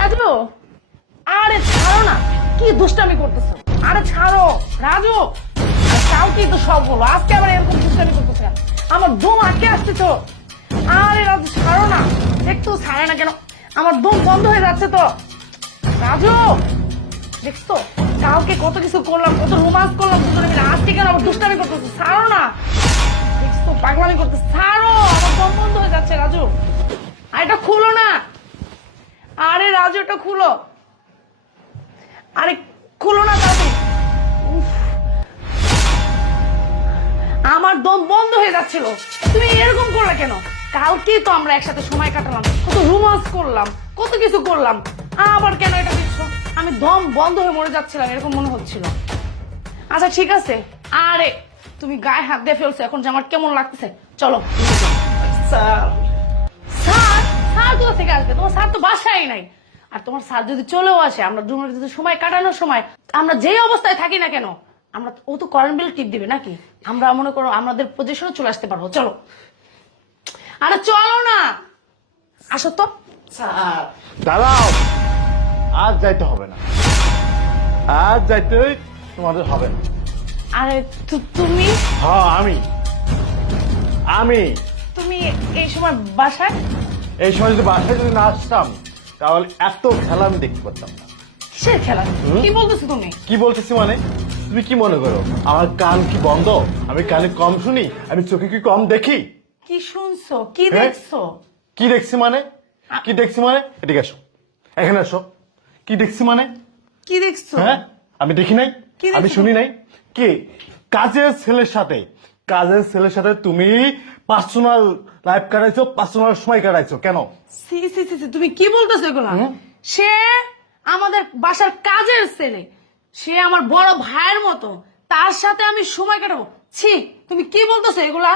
রাজু, আরে ছাড়ো না, কি দুষ্টামি করতেছো? আরে ছাড়ো রাজু, কালকেই তো সব হলো, আজকে আবার এরকম দুষ্টামি করতেছে। আমার দম আটকে আসছে তো। আরে রাজু ছাড়ো না, দেখতো ছাড়ে না কেন? আমার দম বন্ধ হয়ে যাচ্ছে তো। রাজু দেখছো, কালকে কত কিছু করলাম, কত রোমান্স করলাম দুজনে মিলে, আজকে কেন আবার দুষ্টামি করতেছে? ছাড়ো না, দেখছো পাগলামি করতে। ছাড়ো, আমার দম বন্ধ হয়ে যাচ্ছে রাজু। আর এটা খুলো না। আরে রাজু এটা খুলো, আরে খুলো না তাড়াতাড়ি। উফ, আমার দম বন্ধ হয়ে যাচ্ছিল। তুমি এরকম করলে কেন? কালকেই তো আমরা একসাথে সময় কাটালাম, কত রোমান্স করলাম, কত কিছু করলাম, আবার কেন এটা দিচ্ছ? আমি দম বন্ধ হয়ে মরে যাচ্ছিলাম, এরকম মনে হচ্ছিল। আচ্ছা ঠিক আছে, আরে তুমি গায়ে হাত দিয়ে ফেলছো, এখন যে আমার কেমন লাগতেছে। চলো। স্যার, স্যার, স্যার কোথা থেকে আসবে? তোমার স্যার তো বাসায় নাই। আর তোমার স্যার যদি চলেও আসে, আমরা রুমের ভিতরে সময় কাটানোর সময় আমরা যেই অবস্থায় থাকি না কেন, আমরা ও তো কারেন্ট বিল টিপ দিবে নাকি? আমরা মনে করো আমাদের পজিশনে চলে আসতে পারবো। চলো, আরে চলো না, আসো তো। স্যার দাঁড়াও, আজ যাইতে হবে না, আজ যাইতে তোমাদের হবে না। আরে তুমি হ্যাঁ আমি আমি তুমি এই সময় বাসায়? এই সময় যদি বাসায় যদি না আসতাম তাহলে এত খেলা আমি দেখতে পারতাম না। কিসের খেলা? কি বলতেছো তুমি? কি বলতেছি মানে? তুমি কি মনে করো আমার কান কি বন্ধ? আমি কানে কম শুনি? আমি চোখে কি কম দেখি? কি শুনছো? কি হ্যাঁ? দেখছো? কি দেখছি মানে? কি দেখছি মানে? এদিকে আসো, এখানে আসো। কি দেখছি মানে? কি দেখছো? হ্যাঁ, আমি দেখি নাই, কি দেখছো? আমি শুনি নাই। কি কাজের ছেলের সাথে, কাজের ছেলের সাথে তুমি পার্সোনাল লাইফ কাটাইছো, পার্সোনাল সময় কাটাইছো কেন? সি সি সি সি, তুমি কি বলতেছো এগুলা? সে আমাদের বাসার কাজের ছেলে, সে আমার বড় ভাইয়ের মতো, তার সাথে আমি সময় কাটাবো? ছি, তুমি কি বলতেছো এগুলা?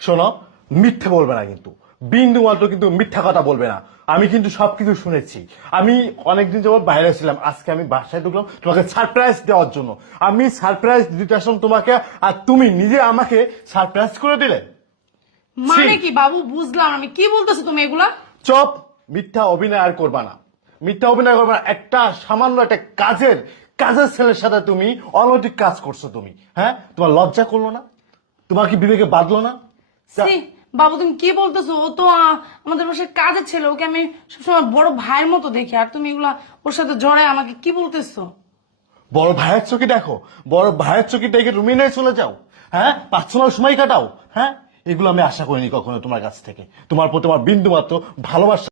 শোনো, মিথ্যে বলবে না কিন্তু, বিন্দু মাত্র কিন্তু মিথ্যা কথা বলবে না। আমি কিন্তু সবকিছু শুনেছি। আমি অনেকদিন যাবত বাইরে ছিলাম, আজকে আমি বাসায় ঢুকলাম তোমাকে সারপ্রাইজ দেওয়ার জন্য। আমি সারপ্রাইজ দিতে আসলাম তোমাকে, আর তুমি নিজে আমাকে সারপ্রাইজ করে দিলে। মানে ছি। কি বাবু, বুঝলাম আমি, কি বলতেছো তুমি এগুলা? চপ, মিথ্যা অভিনয় আর করবা না, মিথ্যা অভিনয় করবা না। একটা সামান্য একটা কাজের কাজের ছেলের সাথে তুমি অনৈতিক কাজ করছো তুমি। হ্যাঁ, তোমার লজ্জা করলো না? তোমার কি বিবেকে বাঁধলো না? সি, বাবু তুমি কি বলতেছো? ও তো আমাদের বাসার কাজের ছেলে, ওকে আমি সবসময় বড় ভাইয়ের মতো দেখি, আর তুমি এগুলা ওর সাথে জড়ায় আমাকে কি বলতেছো? বড় ভাইয়ের চোখে দেখো, বড় ভাইয়ের চোখে দেখে রুমে নিয়ে চলে যাও। হ্যাঁ, পার্সোনাল সময় কাটাও। হ্যাঁ, এগুলো আমি আশা করিনি কখনো তোমার কাছ থেকে। তোমার প্রতি আমার বিন্দু মাত্র ভালোবাসা